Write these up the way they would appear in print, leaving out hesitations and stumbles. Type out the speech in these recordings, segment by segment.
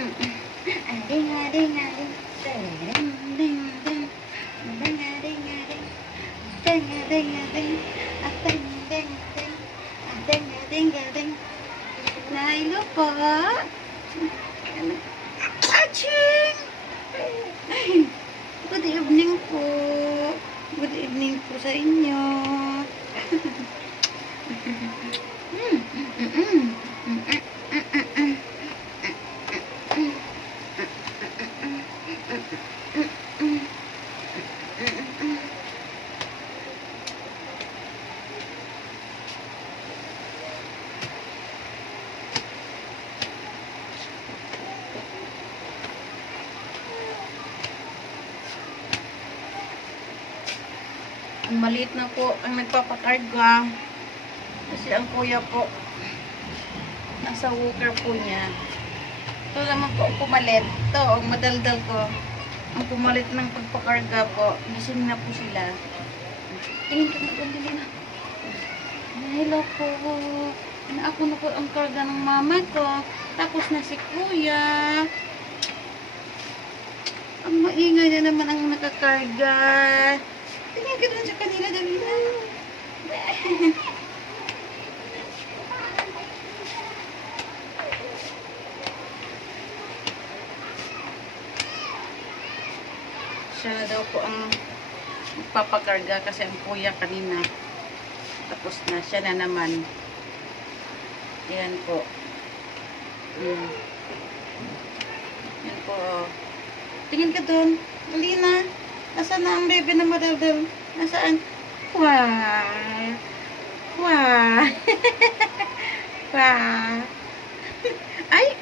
Ading, ading, ading. Ding, ding, ding. Ading, ading, ading. Ding, ading, ading. Ading, ding, ding. Ading, ading, ading. Nailo po. Aching! Good evening po. Good evening po sa inyo. Ang maliit na po ang nagpapakarga kasi ang kuya po nasa walker po niya. Ito naman po ang pumalit. Ito ang madaldal ko. Ang pumalit ng pagpakarga po. Gising na po sila. Tingin ka na doon, dili na. Hello po. Ako na po ang karga ng mama ko. Tapos na si kuya. Ang maingay na naman ang nakakarga. Tingin ka doon sa kanila, dali na. Siya na daw po ang magpapakarga kasi ang kuya kanina. Tapos na, siya na naman. Ayan po. Ayan po. Tingin ka doon. Dali na. Nasaan na ang bebe na madaldal? Nasaan? Wow! Wow! Wow! Ay!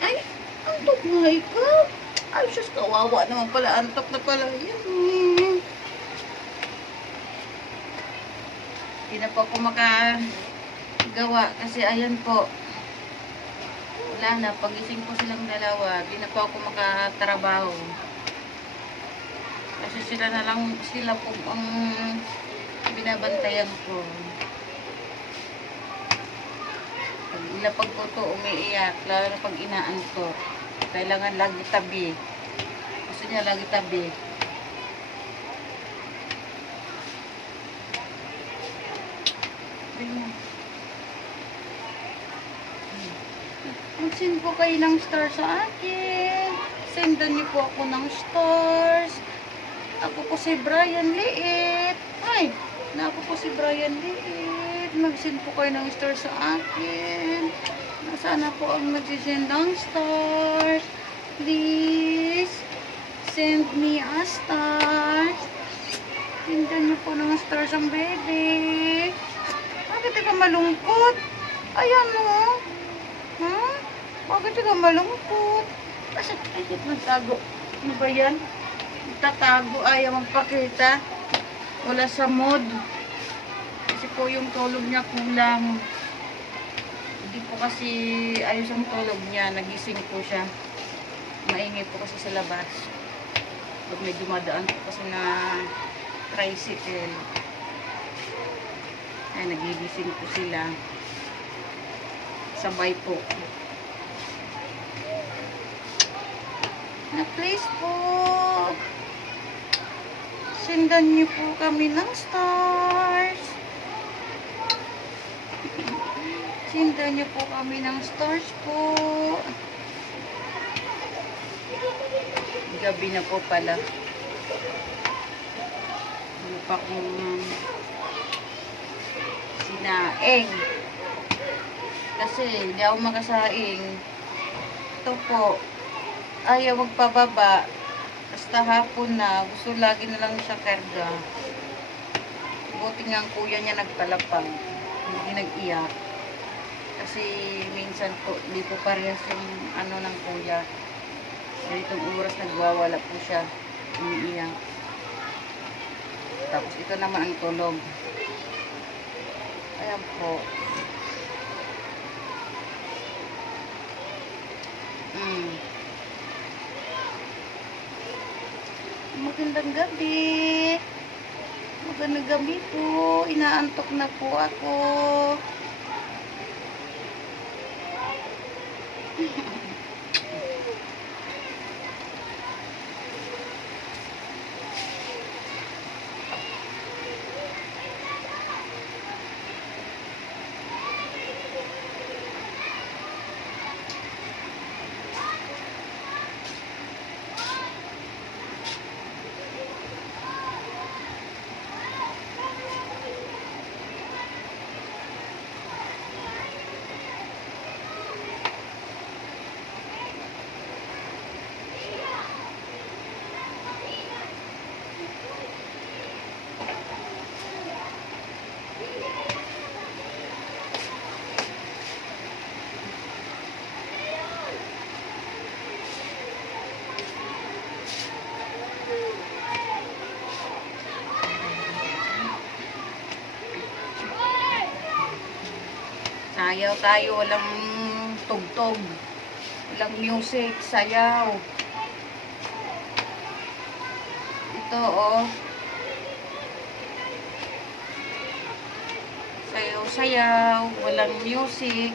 Ay! Antok nga ikaw! Ay, sus, kawawa naman pala. Antok na pala. Yan. Hindi na po ako makagawa kasi ayan po. Wala na. Pagising po silang dalawa. Hindi na po ako makatrabaho. Kasi sila po ang binabantayan ko. Pag ilapag ko to, umiiyak. Lalo na pag inaantok. Kailangan lagi tabi. Gusto niya lagi tabi. Mag-send po kayo ng star sa akin. Sendan niyo po ako ng stars. Ako po si Brian Liit. Ay, ako po si Brian Liit. Mag-send po kayo ng stars sa akin. Nasaan na po ang nag-send ng stars? Please, send me a stars. Sendan niyo po ng stars ang bebe. Bakit ka malungkot? Ayan mo. Huh? Bakit ka malungkot? Kasi, ay, ito nagtago. Ano ba yan? Tatago, ayaw magpakita. Wala sa mood. Kasi po yung tulog niya kulang. Hindi po kasi ayos ang tulog niya. Nagising po siya. Maingay po kasi sa labas. Pag may dumadaan po kasi na tricycle. Ay, nagigising po sila. Sabay po. Na please po. Sendan niyo po kami ng stars. Sendan niyo po kami ng stars po. Gabi na po pala. Ano pa kung sinaing. Kasi hindi ako makasaing. Ito po. Ayaw magpababa. Basta hapon na, gusto lagi na lang siya karga. Buti nga ang kuya niya nagpalapag. Hindi nag-iyak. Kasi minsan po, hindi po parehas yung ano ng kuya. Ganitong oras nagwawala po siya. Umiiyak. Tapos ito naman ang tulog. Ayan po. Magandang gabi. Magandang gabi po. Inaantok na po ako. Sayaw tayo, walang tugtog. Walang music, sayaw. Ito, oh. Sayaw-sayaw, walang music.